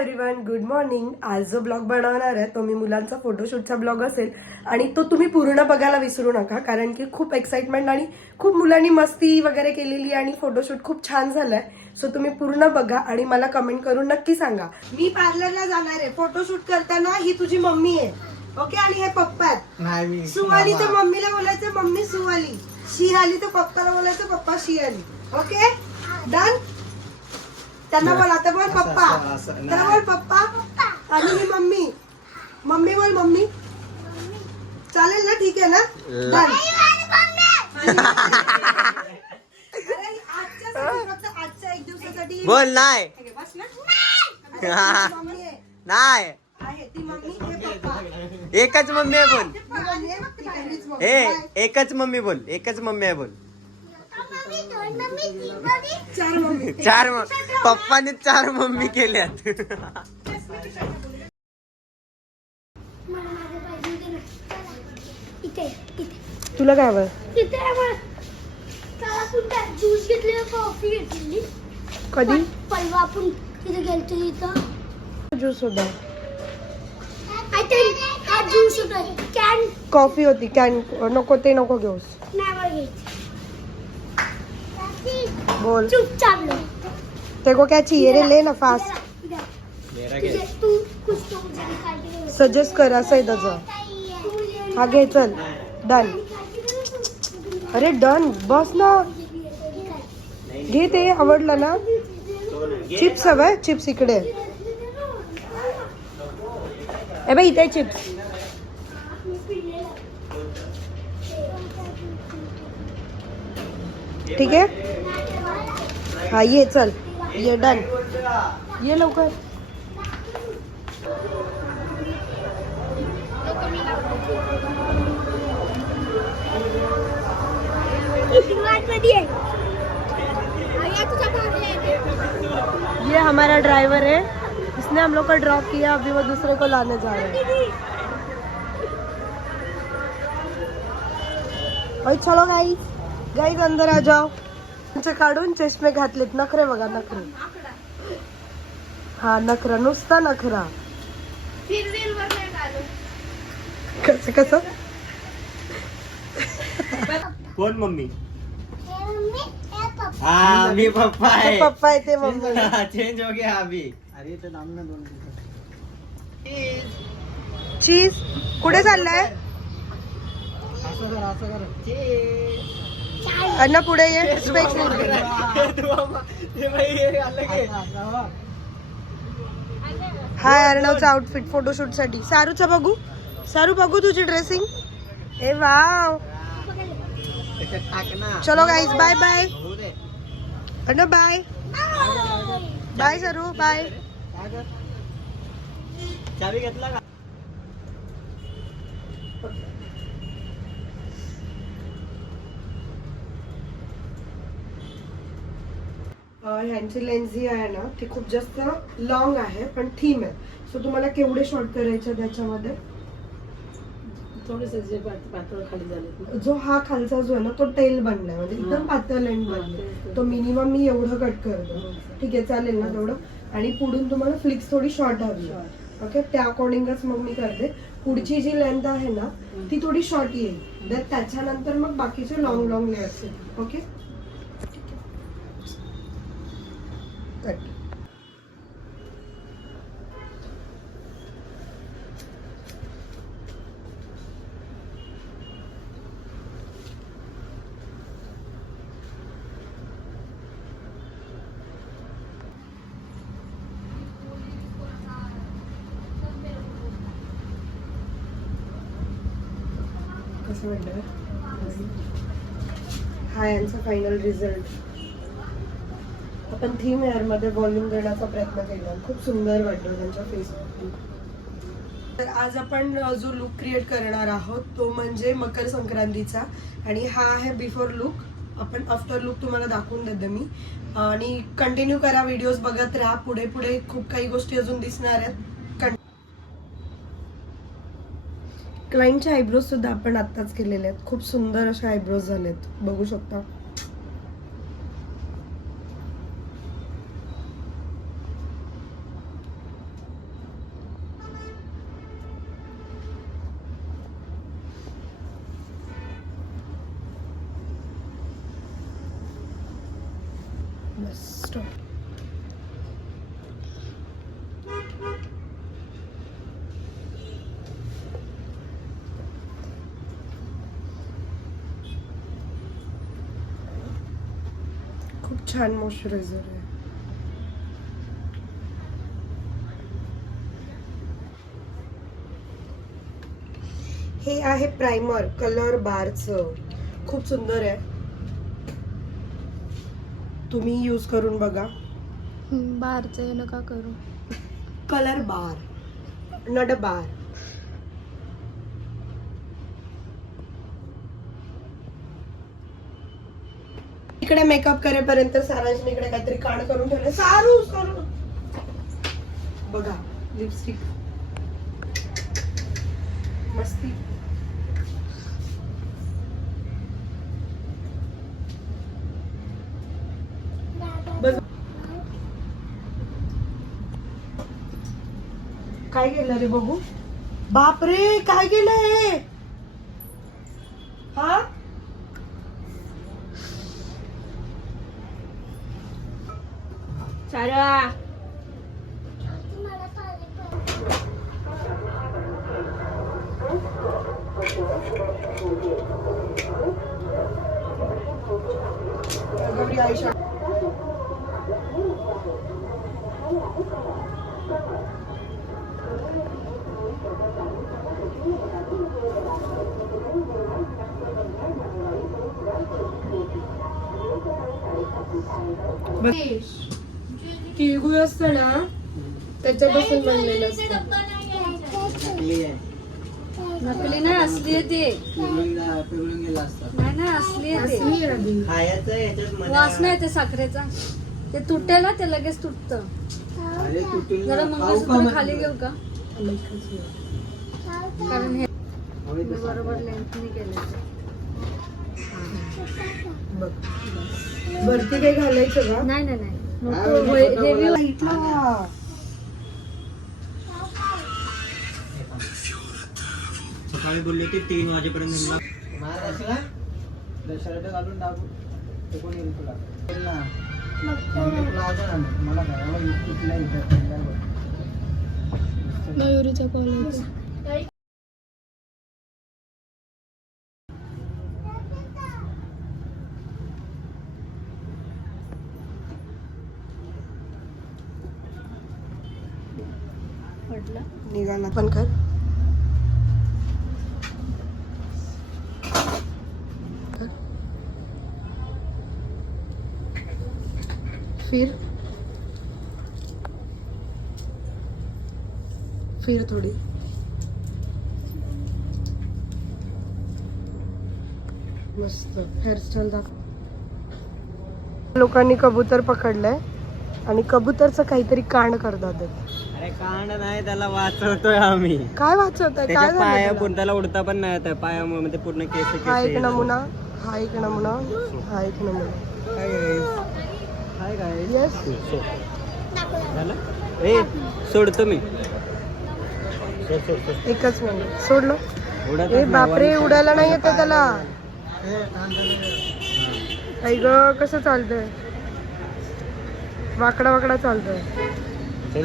Everyone, good morning. आज जो blog बनवणार आहे तो मी मुलांचा फोटोशूटचा ब्लॉग असेल आणि तो तुम्ही पूर्ण बघायला विसरू नका, कारण की खूप एक्साइटमेंट आणि खूप मुलांनी मस्ती वगैरे केलेली आणि फोटोशूट खूप छान झालाय. सो तुम्ही पूर्ण बघा आणि मला कमेंट करून नक्की सांगा. मी पार्लरला जाणार आहे. फोटोशूट करताना ही तुझी मम्मी आहे, ओके, आणि हे पप्पा आहेत. सुवाली तर मम्मीला बोलायचं मम्मी सुवाली, शी आली तर पप्पाला बोलायचं पप्पा शी आली, ओके, डन. त्यांना बोल, आता बोल पप्पा, त्यांना बोल पप्पा आणि मी मम्मी. मम्मी बोल मम्मी, चालेल ना? ठीक आहे ना? डन. आजच्या एक दिवसासाठी बोल. नाही बस ना. मम्मी नाही, आहे ती मम्मी, हे पप्पा. एकच मम्मी आहे बोल. बोल. एकच मम्मी बोल. एकच मम्मी आहे बोल. चार मम्मी. चार पप्पाने 4 मम्मी केल्यात. तुला काय हवं? ज्यूस घेतलेला, कॉफी घेतलेली. कधी परवा आपण तिथे गेलतो तिथं ज्यूस होता? आय थिंक हा ज्यूस होता. कॅन कॉफी होती. कॅन नको, ते नको घेऊस. नाही घ्यायची. बोल. चुपचाप लो. ते को क्या चाहिए रे, ले ना फास्ट. तू कुछ तो मुझे दिखाई दे. सजेस्ट कर असं आहे त्याचं. हा घे, चल डन. अरे डन, बस ना. घे, ते आवडलं ना. चिप्स हवंय? चिप्स इकडे ए बाई, इथे चिप्स. ठीक आहे, हा ये, चल ये, डन. ये लवकर. ये हमारा ड्राइवर है, इसने हम लोग को ड्रॉप किया, अभी वो दूसरे को लाने जा रहे हैं. और चलो गाइस, गाइस अंदर आ जाओ. तुमचे काढून चष्मे घातलेत. नखरे बघा, नखरे. हा नखरा, नुसता नखरा. कसं कसं? कोण मम्मी? हाँ मी पप्पा है. पप्पा आहे ते मम्मी. चेंज हो गया अभी. अरे तो नाम ना दोन. चीज कुठे चाललाय? अन्न पुढे ये. स्पेक्स हाय. अर्णवचा आउटफिट फोटोशूट साठी. सारूचा बघू. सारू बघू तुझी ड्रेसिंग. ए वाव. चलो गाईज, बाय बाय. अन्न बाय बाय. सारू बाय. चावी घेतला का? ह्यांची लेन्स जी आहे ना ती खूप जास्त लॉंग आहे पण थीम आहे. सो तुम्हाला केवढे शॉर्ट करायचे त्याच्यामध्ये? थोडेसे जे पातळ खाली झाले. जो हा खालचा जो आहे ना तो टेल बनलाय, म्हणजे एकदम पातळ एंड बनलाय. तो मिनिमम मी एवढं कट करतो. ठीक आहे, चालेल ना तेवढं? आणि पुढून तुम्हाला फ्लिक्स थोडी शॉर्ट हवी, ओके, त्या अकॉर्डिंगच मग मी करते. पुढची जी लेंथ आहे ना ती थोडी शॉर्ट येईल, तर त्याच्यानंतर मग बाकीचे लॉंग लॉंग लेअर्स आहेत. Okay, cut. कसं वाटतं? हा यांचा फायनल रिझल्ट. आपण थीम हेअर मध्ये व्हॉल्यूम देण्याचा प्रयत्न केला. खूप सुंदर वाटतो त्यांच्या फेस. तर आज आपण जो लुक क्रिएट करणार आहोत तो म्हणजे मकर संक्रांतीचा, आणि हा आहे बिफोर लुक. आपण आफ्टर लुक तुम्हाला दाखवून देते मी, आणि कंटिन्यू करा, व्हिडिओज बघत राहा. पुढे पुढे खूप काही गोष्टी अजून दिसणार आहेत. क्लायंटचे आयब्रोज सुद्धा आपण आत्ताच केलेले आहेत. खूप सुंदर असे आयब्रोज झालेत, बघू शकता. मस्त. खूप छान मॉइश्चरायझर आहे. हे आहे प्रायमर कलर बारचं, खूप सुंदर आहे. तुम्ही यूज करून बघा. बारचं नका करू. कलर बार, नट बार. इकडे मेकअप करेपर्यंत सारांशने इकडे काहीतरी काढ करून ठेवलं. सारू सारू बघा लिपस्टिक मस्ती. बघ काय केलं रे बघू. बापरे काय केलं हे. हा सारा गौरी आयशा. तिळगुळ असतं ना त्याच्यापासून बनलेलं असतं. नकली आहे. नकली नाही असली आहे ते. पिघलून गेला असता. नाही नाही असली आहे ते. असली आहे आधी. खायचं याच्यात मध्ये. वास नाही ते साखरेचा. ते तुटते ना ते लगेच तुटत. अरे तुटून जरा मंगळसूत्र खाली घेऊ का? कारण हे बरोबर लेंथने केलं. बघ वरती काही घालायचं का. नाही नाही नाही नको. हेवी इथला सकाळी बोलले होते 3 वाजेपर्यंत शर्ट घालून टाकू. ते कोण येईल तुला येईल ना. तुला आवडेल ना. मला काय कुठला मयुरीचा कॉलेज. पडला. निघाला पण कर. फिर फिर थोडी. मस्त हेअरस्टाईल दाखव. लोकांनी कबूतर पकडलंय आणि कबूतरचं काहीतरी कांड करतात. अरे कांड नाही त्याला वाचवतोय आम्ही. काय वाचवताय. त्याच्या काय पाया झालं पण त्याला उडता पण नाही येत. पायामध्ये पूर्ण केस हा एक नमुना. हा एक नमुना. हा एक नमुना. काय काय येस झालं. ए सोडतो मी. सोड सोड सोड. एकच नमुना सोडलं. उडतच ए नाही. बापरे उडायला नाही येते त्याला. आई ग कसं चालतंय. वाकडा वाकडा चालतोय. ते